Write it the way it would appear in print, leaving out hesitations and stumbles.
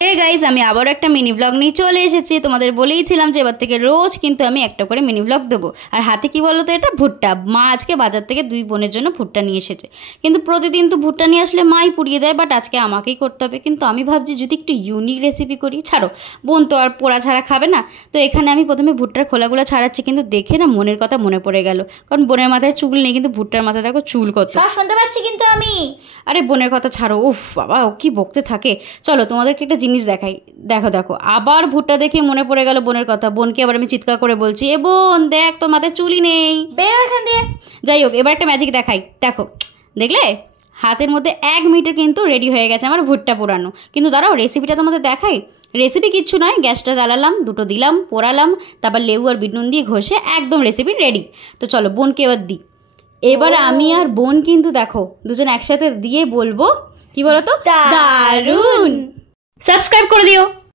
Hey guys, আমি আবারও একটা মিনি ব্লগ নিয়ে চলে এসেছি। তোমাদের বলেইছিলাম যে এবার থেকে রোজ কিন্তু আমি একটা করে মিনি ব্লগ দেবো। আর হাতে কি বলো তো, এটা ভুট্টা। মা আজকে বাজার থেকে 2 বোনের জন্য ভুট্টা নিয়ে এসেছে। কিন্তু প্রতিদিন তো ভুট্টা নিয়ে আসলে মাই পুড়িয়ে দেয়, বাট আজকে আমাকেই করতে হবে। কিন্তু আমি ভাবছি যদি একটু ইউনিক রেসিপি করি। ছাড়ো, বোন তো আর পোড়া ছাড়া খাবে না। তো এখানে আমি প্রথমে ভুট্টার খোলাগুলো ছাড়াচ্ছি, কিন্তু দেখে না মনের কথা মনে পড়ে গেল। কারণ বোনের মাথায় চুল নেই, কিন্তু ভুট্টার মাথায় দেখো চুল কত। শুনতে পাচ্ছি কিন্তু আমি। আরে বোনের কথা ছাড়ো, উফ বাবা ও কি বকতে থাকে। চলো তোমাদেরকে একটা জিনিস দেখাই। দেখো দেখো, আবার ভুট্টা দেখে মনে পড়ে গেল বোনের কথা। বোনকে আবার আমি চিৎকার করে বলছি, এ বোন দেখ, তোর মাথায় চুলই নেই, বেরো এখান দিয়ে। যাই হোক, এবার একটা ম্যাজিক দেখাই। দেখো, দেখলে হাতের মধ্যে 1 মিনিটে কিন্তু রেডি হয়ে গেছে আমার ভুট্টা পোড়ানো। কিন্তু দাঁড়াও, রেসিপিটা তোমাদের দেখাই। রেসিপি কিচ্ছু নয়, গ্যাসটা জ্বালালাম, 2টো দিলাম, পোড়ালাম, তারপর লেবু আর বিট নুন দিয়ে ঘষে একদম রেসিপি রেডি। তো চলো বোনকে এবার দিই। এবার আমি আর বোন কিন্তু দেখো দুজন একসাথে দিয়ে বলবো কি বলো তো, দারুণ। সাবস্ক্রাইব করে দিও।